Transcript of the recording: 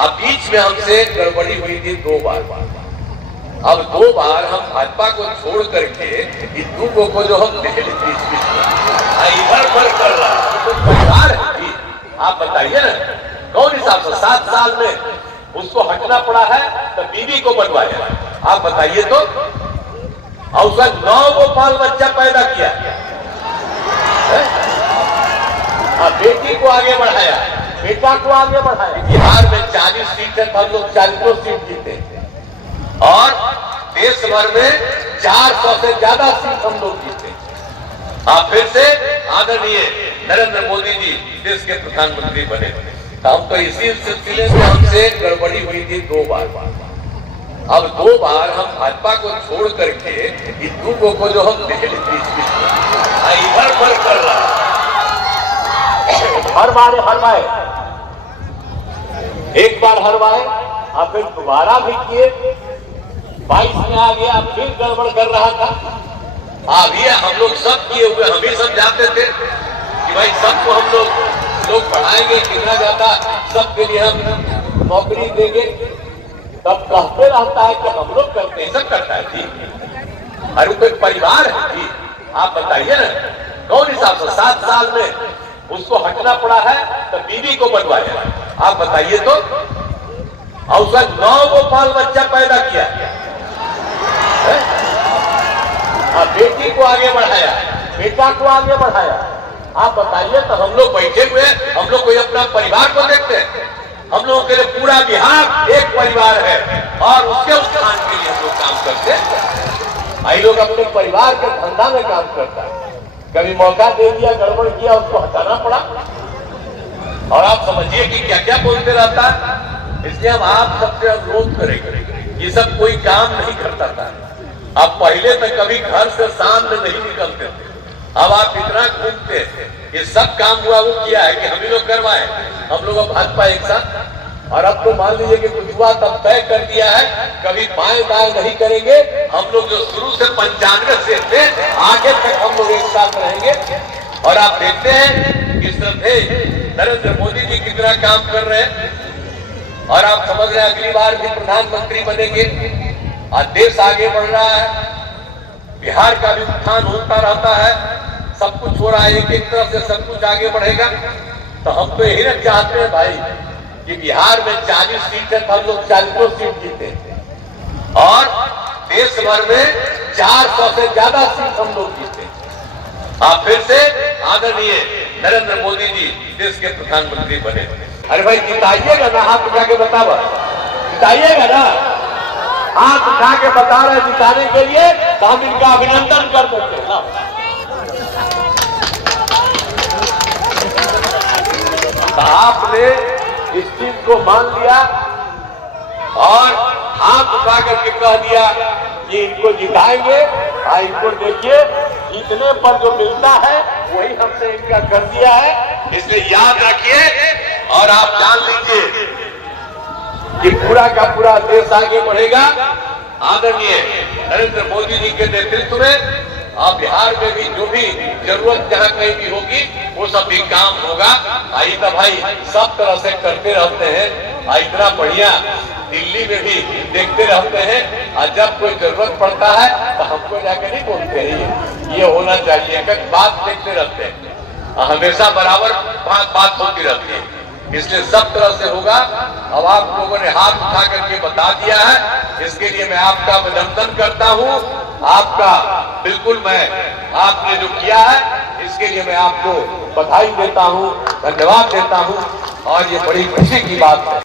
अब बीच में हमसे गड़बड़ी हुई थी 2 बार। अब 2 बार हम भाजपा को छोड़ करके इस दूगों को जो हम इधर उधर कर रहा है तो परिवार है। आप बताइए ना, कौन हिसाब से 7 साल में उसको हटना पड़ा है तो बीवी को बनवाया। आप बताइए तो, और उसका 9 बाल बच्चा पैदा किया, बेटी को आगे बढ़ाया, बेटा को आगे बढ़ाया। बिहार में 40 सीट है, हम लोग 40 सीट जीते और देश भर में 400 से ज्यादा सीट हम लोग जीते। आप फिर से आदरणीय नरेंद्र मोदी जी देश के प्रधानमंत्री बने। हम तो इसी सिलसिले में हमसे गड़बड़ी हुई थी 2 बार। अब 2 बार हम भाजपा को छोड़ करके इस दूगों को जो हम इधर उधर कर रहा है। हरवाए, एक बार हरवाए, अब फिर दोबारा भी किए, 22 में आ गया, फिर गड़बड़ कर रहा था। अभी हम लोग सब किए हुए, हम ही सब जानते थे कि भाई सबको हम लोग पढ़ाएंगे, कितना ज्यादा सबके लिए हम नौकरी देंगे। तब कहते रहता है कि हम लोग करते हैं, सब करता है जी। अरे कोई परिवार है जी। आप बताइए ना, कौन हिसाब से 7 साल में उसको हटना पड़ा है तो बीवी को बनवाया। आप बताइए तो, और उसका 9 बाल बच्चा पैदा किया, बेटी को आगे बढ़ाया, बेटा को आगे बढ़ाया। आप बताइए तो, हम लोग बैठे हुए, हम लोग कोई अपना परिवार को देखते हैं। हम लोगों के लिए पूरा बिहार एक परिवार है और उसके उत्थान के लिए हम लोग काम करते हैं। आई लोग अपने परिवार के धंधा में काम करता है, कभी मौका दे दिया, गड़बड़ किया, उसको हटाना पड़ा। और आप समझिए कि क्या क्या बोलते रहता है। इसलिए हम आप सबसे अनुरोध करेंगे, ये सब कोई काम नहीं करता था। अब पहले तक कभी घर से शाम में नहीं निकलते थे, अब आप इतना घूमते हैं। ये सब काम हुआ वो किया है कि हम ही लोग करवाए, हम लोग भाजपा एक साथ। और अब तो मान लीजिए कि कुछ हुआ तब तय कर दिया है, कभी बाएं दाएं नहीं करेंगे। हम लोग जो शुरू से 95 से थे, आगे तक हम लोग एक साथ रहेंगे। और आप देखते हैं कि श्रद्धेय नरेंद्र मोदी जी कितना काम कर रहे हैं। और आप समझ रहे हैं अगली बार भी प्रधानमंत्री बनेंगे और देश आगे बढ़ रहा है, बिहार का भी उत्थान होता रहता है, सब कुछ हो रहा है, एक तरफ से सब कुछ आगे बढ़ेगा। तो हम तो यही ना चाहते हैं भाई कि बिहार में 40 सीट है, हम लोग 40 सीट जीते और देश भर में 400 से ज्यादा सीट हम लोग जीते। आप फिर से आदरणीय नरेंद्र मोदी जी देश के प्रधानमंत्री बने। अरे भाई जिताइएगा ना, हाथ उठा के बतावा, जिताइएगा ना, हाथ उठा के बता रहे जिताने के लिए, तो हम इनका अभिनंदन कर देते हैं। तो आपने इस चीज को मान लिया और हाथ उठा करके कह दिया कि इनको जिताएंगे। इनको देखिए, जीतने पर जो मिलता है वही हमने इनका कर दिया है। इसलिए याद रखिए और आप जान लीजिए कि पूरा का पूरा देश आगे बढ़ेगा आदरणीय नरेंद्र मोदी जी के नेतृत्व में। आप बिहार में भी जो भी जरूरत जहाँ कहीं भी होगी वो सब भी काम होगा। आई तो भाई सब तरह से करते रहते हैं, इतना बढ़िया दिल्ली में भी देखते रहते हैं। और जब कोई जरूरत पड़ता है तो हमको जाके नहीं बोलते हैं ये होना चाहिए, बात देखते रहते हैं, हमेशा बराबर बात होती रहती है। इसलिए सब तरह से होगा। अब आप लोगों ने हाथ उठा करके बता दिया है, इसके लिए मैं आपका अभिनंदन करता हूं। आपका बिल्कुल मैं आपने जो किया है इसके लिए मैं आपको बधाई देता हूं, धन्यवाद देता हूं और ये बड़ी खुशी की बात है।